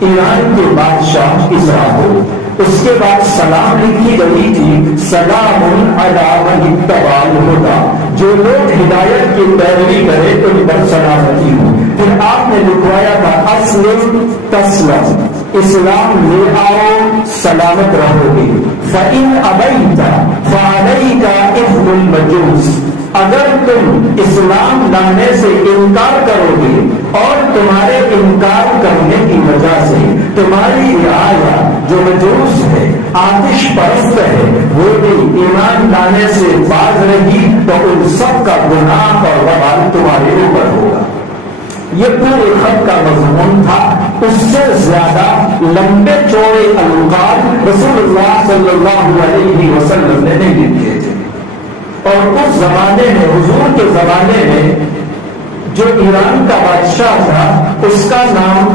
ایران کے بادشاہ اسرا ہو. اس کے بعد سلام لکھی گئی تھی سلام علی من اتبع الہدی، جو لوگ ہدایت کی پیروی کرے ان پر سلامتی ہو. پھر آپ نے لکھوایا تھا اسلم تسلم، اسلام لے آؤ سلامت رہو گے. فإن أبيت فعليك إثم المجوس، اگر تم اسلام لانے سے انکار کرو گے اور تمہارے انکار کرنے کی وجہ سے تمہاری رعایا جو مجوس ہے، آتش پرست ہے، وہ بھی ایمان لانے سے باز رہی تو ان سب کا گناہ اور وبال تمہارے اوپر ہوگا. یہ پورے خط کا مضمون تھا. اس سے زیادہ لمبے چوڑے الفاظ رسول اللہ صلی اللہ علیہ وسلم نے نہیں لکھے تھے. اور اس زمانے میں، حضور کے زمانے میں، جو ایران کا بادشاہ تھا اس کا نام